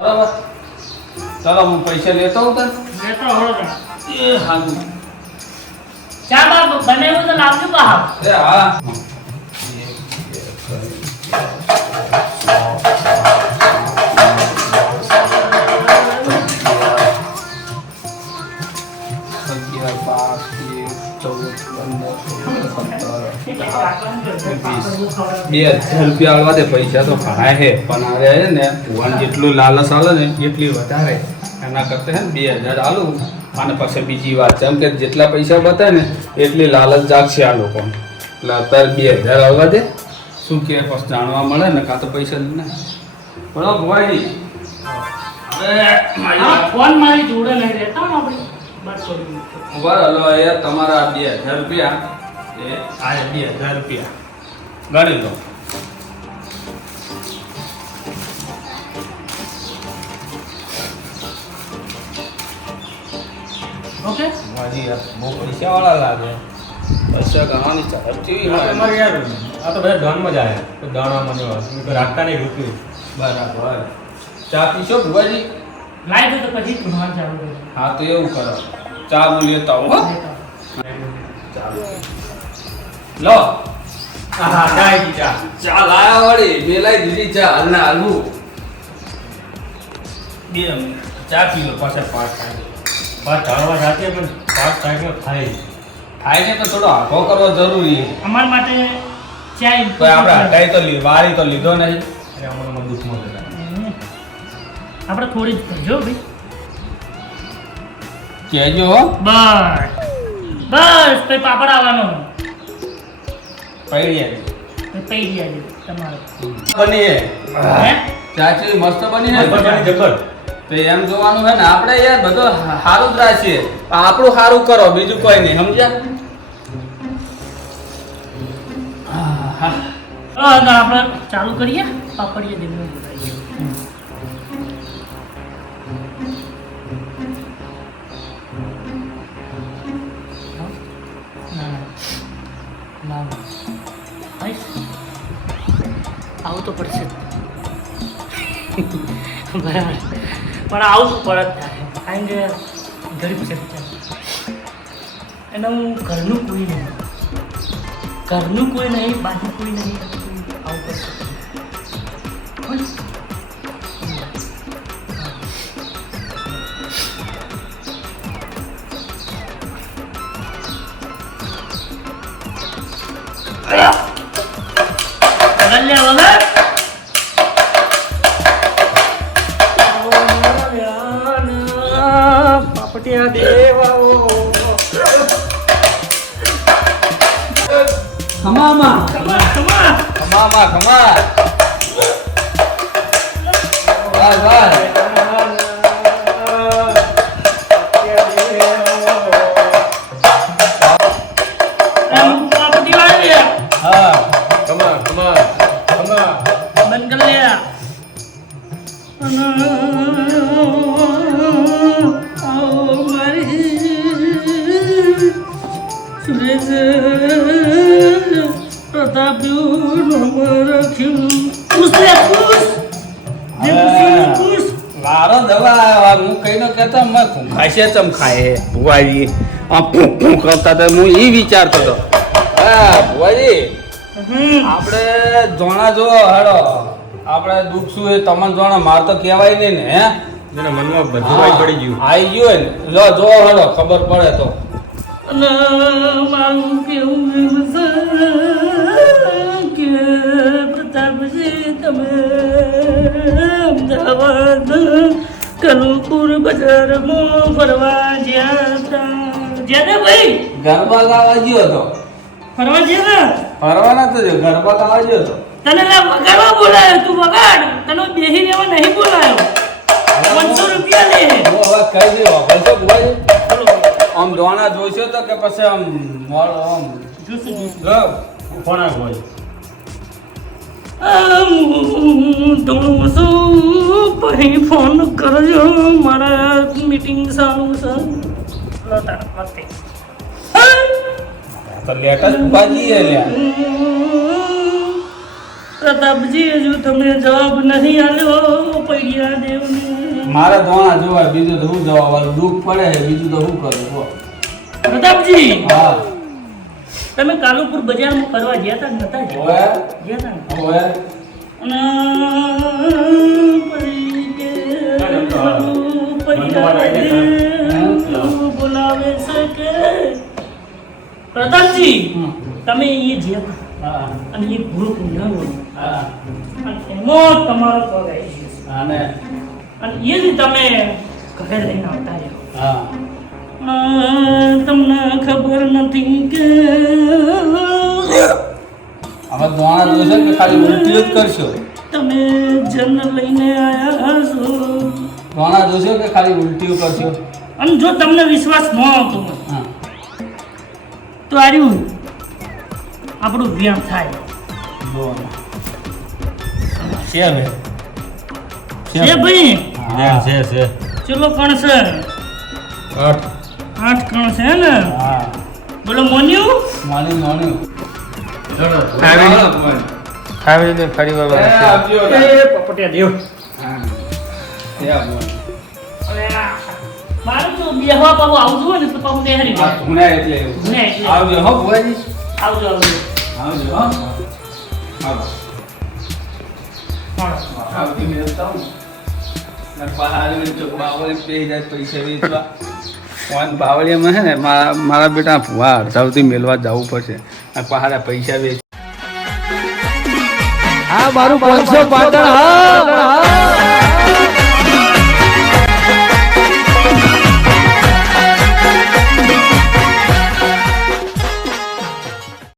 બરાબર. ચાલો હું પૈસા લેતો હું તને. લેતો તમે. એ હારું ચા બાપ બનાવ્યું તો લાવજો બહાર. એ હા. બે હજાર રૂપિયા આલવા દે પૈસા તો ઘણા હે પણ હવે છે ને ભગવાન જેટલું લાલચ આલે ને એટલી વધારે. એના કરતા હે ને બે હજાર આલું. અને પછી બીજી વાત છે એમ કે જેટલા પૈસા બતાવે ને એટલી લાલચ જાગશે આ લોકો. એટલે અત્યારે બે હજાર આવવા દે. શું કે પછી જાણવા મળે ને કાં તો પૈસા ને બોલો ભાઈ હવે ફોન મારી જોડે રહેતા આપણે. બસ તમારા બે હજાર રૂપિયા. આ બે હજાર રૂપિયા. ગણી લો ઓકે? માજી બહુ પૈસાવાળા લાગે? પૈસા ગણવાની ચાલત હોય. યાર આ તો બધા ડોનમાં જ આવ્યા તો દાણામાં ને રાખતા નહીં રૂપિયું બરાબર. ચા પીશો ભુવાજી? લાવી દો તો પછી ચાલુ હા તો એવું કરો. ચા હું લેતા હો. લેતા આવો. લો. હા હા ચાય ચા ચા લાયા વળી મેલાઈ દીધી ચા હાલના હાલવું. બે ચા પી લો પાછા થાય. પાછ ઢાળવા જાતે પણ પાક સાઈડમાં થાય. થાય ને તો થોડો આખો કરવો જરૂરી અમારા માટે ચા તો આપણે હટાઈ તો લી વારી તો લીધો નહીં દુઃખમાં આપણે થોડી જ ભાઈ. કહેજો બસ. બસ પછી પાપડ આવવાનો. તમારો. બની હે. ચાચી મસ્ત બની જબર. તો એમ જોવાનું હે ને આપણે યાર બધું સારું જ રાખીએ. આપણું સારું કરો બીજું કોઈ નહીં સમજ્યા? આપણે ચાલુ કરીએ. પાપડીએ બોલાવીએ આવું તો પડશે. બરાબર પણ આવું તો પડત થાય કારણ કે ગરીબ છે. એને હું ઘરનું કોઈ નહીં ઘરનું કોઈ નહીં, બાજુ કોઈ નહીં, આવું કરશે પાપટિયા દેવાઓ ખમામાં કમા કમા ખમામાં ખમા ઘૂંઘાશે ચમ ખાય ભુવાજી આ ફૂંક ફૂંક કરતા હતા હું એ વિચારતો હતો હા ભુવાજી. આપણે જોણા જો હડો આપણે દુઃખ શું એ તમને જોણા માર તો કહેવાય નહીં ને હે? મને મનમાં બધું આવી પડી ગયું. આવી ગયું ને. લો જો હડો ખબર પડે તો. અને મારું કેવું કે પ્રતાપજી તમે અમદાવાદ કનુપુર બજારમાં ફરવા ગયા હતા? જ્યાં ને ભાઈ? ગરબા ગાવા ગયો હતો. ફરવા ગયા ને ફરવાના તો જો ગરબા ગાવા ગયો હતો. તને વગાડવા બોલાયો તું વગાડ. તને બેહી રહેવા નહીં બોલાયો. પાંચસો રૂપિયા લે. હવે કહી ભુવાજી આમ દોણા જોઈશો તો કે પછી આમ મોડ આમ જોશું જોશું. લો. હોય? પછી ફોન કરજો મારા મીટિંગ ચાલુ છે. લેટર મતે તો લેટેસ્ટ ભુવાજી લ્યા. પ્રતાપજી હજુ તમે જવાબ નહીં આપ્યો પૈડી યા દેવને. મારે દોણા જોવાય બીજું તો શું જવાબ વાળું દુઃખ પડે બીજું તો શું કરું પ્રતાપજી! હા. તમે કાલુપુર બજારમાં ફરવા ગયા હતા નતા ગયા? ગયા હતા. પ્રતાપજી તમે એ જે અને એ ગ્રુપ ન હોય. હા. અને એમાં તમારો પગ આવી ગયો અને અને એ જ તમે ઘરે લઈને આવતા રહ્યો હા. તમને ખબર નથી કે હવે દોણા જોશે કે ખાલી ઉલટીઓ જ કરશો? તમે જન લઈને આયા છો. દોણા જોશો કે ખાલી ઉલટીઓ કરશો? અને જો તમને વિશ્વાસ ન આવતો હોય તો આર્યું. આપણું વ્યાયામ થાય. છે હવે છે ભાઈ? હા છે છે. ચલો કણ છે? આઠ. આઠ કણ છે ને? હા. બોલો મોન્યું? માની માની ખાવીને ફરી વાર આપજો. એ પપટિયા દેવ. હા. એ મારું તો બેહવા પાછું આવતું હોય ને તો એટલે. આવજો હો ભુવાજી. આવજો આવજો. આવજો હો. આવો. આવતી મેળવતા હું બાવળીયામાં છે ને મારા મારા બેટા ભુવા અડધાવથી મેળવા જવું પડશે. આ પહાડા પૈસા વેચ હા મારું પાંચસો પાટણ હા.